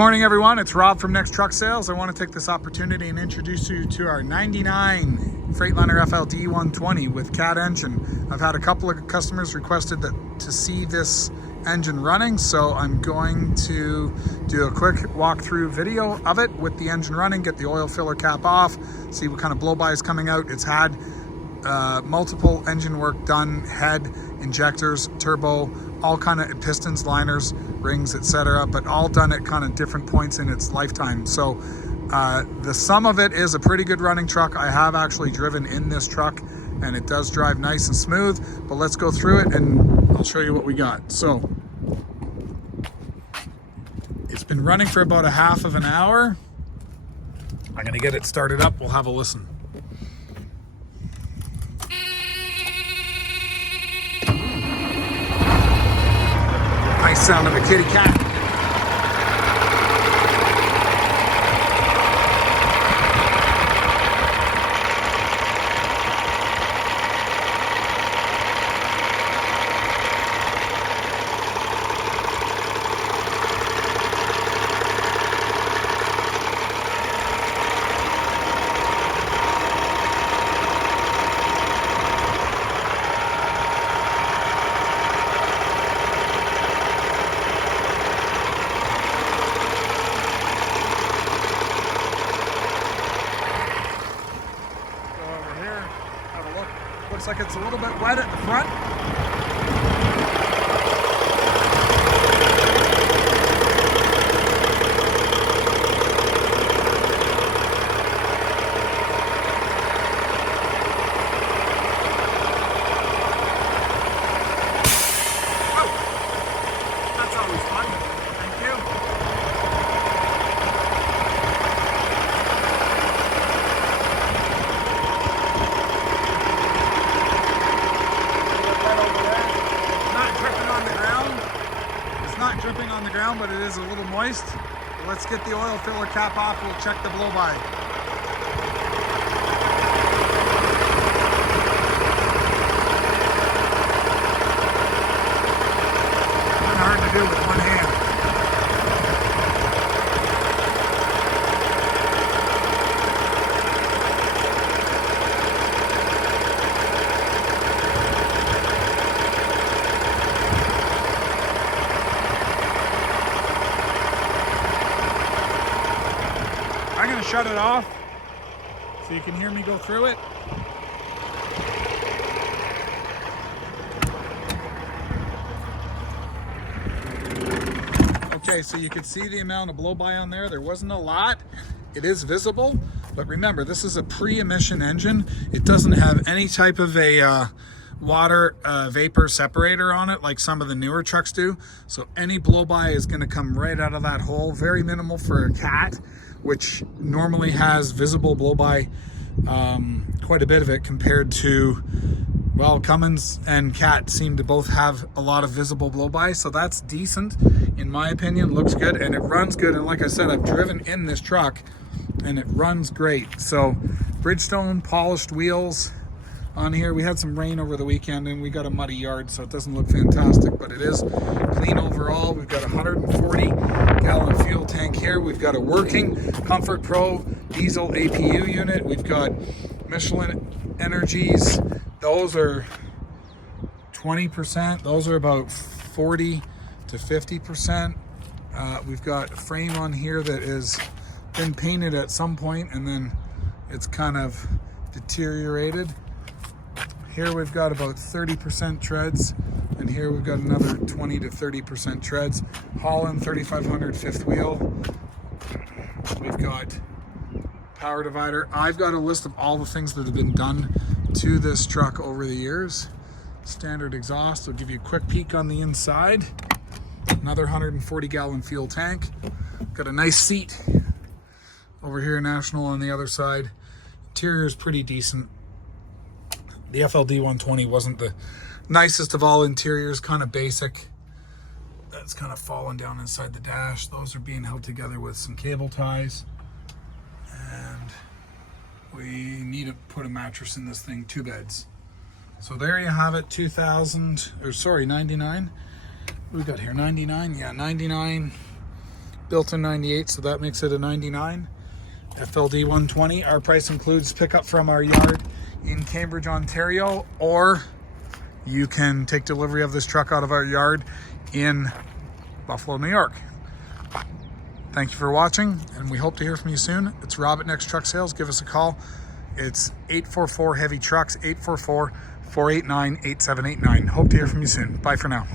Morning everyone, it's Rob from Next Truck Sales. I want to take this opportunity and introduce you to our 99 Freightliner FLD120 with CAT engine. I've had a couple of customers requested to see this engine running, so I'm going to do a quick walkthrough video of it with the engine running, get the oil filler cap off, see what kind of blow-by is coming out. It's had multiple engine work done, head, injectors, turbo, all kind of pistons, liners, rings, etc., but all done at kind of different points in its lifetime. So the sum of it is a pretty good running truck. I have actually driven in this truck and it does drive nice and smooth, but let's go through it and I'll show you what we got. So it's been running for about a half of an hour. I'm gonna get it started up. We'll have a listen. Nice sound of a kitty cat. Looks like it's a little bit wet at the front. Oh, that's always fun. Thank you. Dripping on the ground, but it is a little moist. Let's get the oil filler cap off. We'll check the blow-by. Kind of hard to do with one hand. I'm going to shut it off so you can hear me go through it. Okay, so you can see the amount of blow-by on there. There wasn't a lot. It is visible, but remember, this is a pre-emission engine. It doesn't have any type of a water vapor separator on it like some of the newer trucks do. So any blow-by is going to come right out of that hole. Very minimal for a CAT, which normally has visible blow-by, quite a bit of it compared to, well, Cummins and CAT seem to both have a lot of visible blow-by, so that's decent in my opinion. Looks good and it runs good, and like I said, I've driven in this truck and it runs great. So Bridgestone polished wheels on here. We had some rain over the weekend and we got a muddy yard, so it doesn't look fantastic, but it is clean overall. We've got a 140-gallon fuel tank here. We've got a working Comfort Pro diesel APU unit. We've got Michelin Energies. Those are 20%. Those are about 40 to 50%. We've got a frame on here that has been painted at some point and then it's kind of deteriorated. Here we've got about 30% treads, and here we've got another 20 to 30% treads. Holland 3500 fifth wheel. We've got power divider. I've got a list of all the things that have been done to this truck over the years. Standard exhaust. I'll give you a quick peek on the inside. Another 140-gallon fuel tank. Got a nice seat over here, National on the other side. Interior is pretty decent. The FLD120 wasn't the nicest of all interiors, kind of basic. That's kind of fallen down inside the dash. Those are being held together with some cable ties. And we need to put a mattress in this thing, 2 beds. So there you have it, 99. What we got here, 99? Yeah, 99 built in 98, so that makes it a 99. FLD120. Our price includes pickup from our yard in Cambridge, Ontario, or you can take delivery of this truck out of our yard in Buffalo, New York. Thank you for watching, and we hope to hear from you soon. It's Rob at Next Truck Sales. Give us a call. It's 844 Heavy Trucks, 844-489-8789. Hope to hear from you soon. Bye for now.